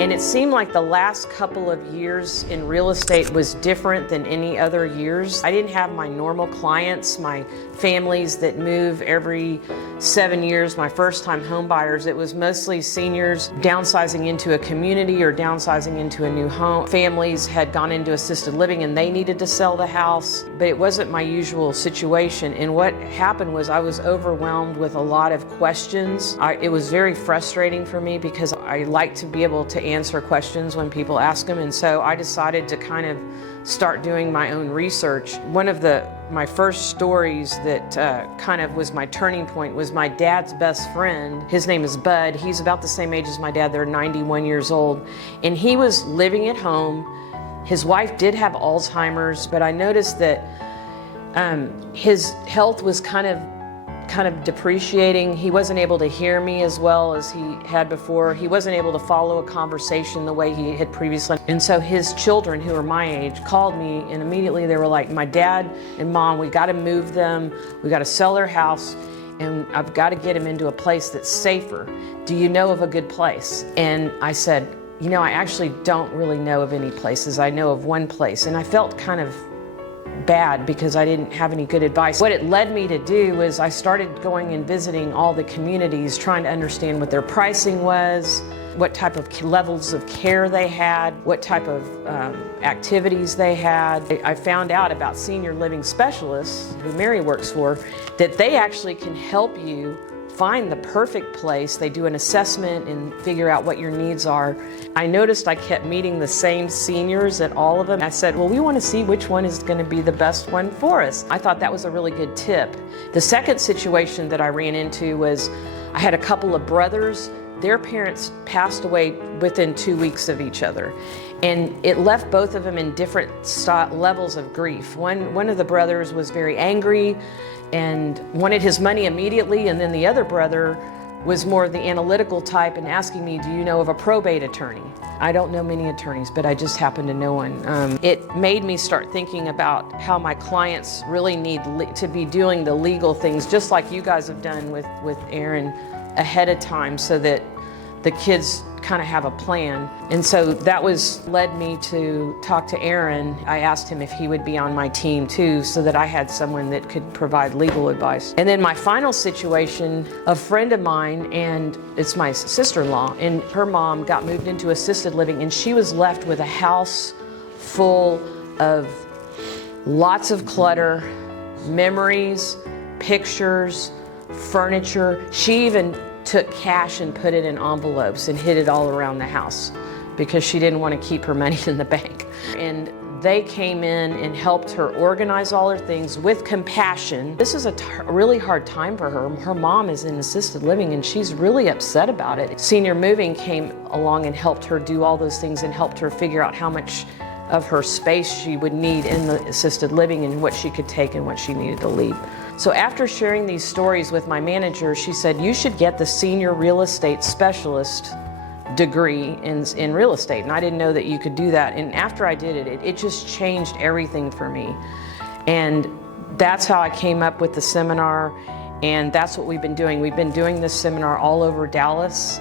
And it seemed like the last couple of years in real estate was different than any other years. I didn't have my normal clients, my families that move every 7 years, my first-time home buyers. It was mostly seniors downsizing into a community or downsizing into a new home. Families had gone into assisted living and they needed to sell the house, but it wasn't my usual situation. And what happened was I was overwhelmed with a lot of questions. It was very frustrating for me because I like to be able to answer questions when people ask them, and so I decided to kind of start doing my own research. One of my first stories that kind of was my turning point was my dad's best friend. His name is Bud. He's about the same age as my dad. They're 91 years old, and he was living at home. His wife did have Alzheimer's, but I noticed that his health was kind of depreciating. He wasn't able to hear me as well as he had before. He wasn't able to follow a conversation the way he had previously. And so his children, who are my age, called me, and immediately they were like, my dad and mom, we got to move them. We got to sell their house, and I've got to get him into a place that's safer. Do you know of a good place? And I said, you know, I actually don't really know of any places. I know of one place. And I felt kind of bad because I didn't have any good advice. What it led me to do was I started going and visiting all the communities, trying to understand what their pricing was, what type of levels of care they had, what type of activities they had. I found out about senior living specialists, who Mary works for, that they actually can help you find the perfect place. They do an assessment and figure out what your needs are. I noticed I kept meeting the same seniors at all of them. I said, well, we want to see which one is going to be the best one for us. I thought that was a really good tip. The second situation that I ran into was I had a couple of brothers. Their parents passed away within 2 weeks of each other, and it left both of them in different levels of grief. One of the brothers was very angry and wanted his money immediately, and then the other brother was more the analytical type and asking me, do you know of a probate attorney? I don't know many attorneys, but I just happen to know one. It made me start thinking about how my clients really need to be doing the legal things, just like you guys have done with Aaron, ahead of time, so that the kids kind of have a plan. And so that led me to talk to Aaron. I asked him if he would be on my team too, so that I had someone that could provide legal advice. And then my final situation, a friend of mine, and it's my sister-in-law, and her mom got moved into assisted living, and she was left with a house full of lots of clutter, memories, pictures, furniture. She even took cash and put it in envelopes and hid it all around the house because she didn't want to keep her money in the bank. And they came in and helped her organize all her things with compassion. This is a really hard time for her. Her mom is in assisted living and she's really upset about it. Senior Moving came along and helped her do all those things and helped her figure out how much of her space she would need in the assisted living and what she could take and what she needed to leave. So after sharing these stories with my manager, she said, you should get the senior real estate specialist degree in real estate. And I didn't know that you could do that. And after I did it, it just changed everything for me. And that's how I came up with the seminar. And that's what we've been doing. We've been doing this seminar all over Dallas.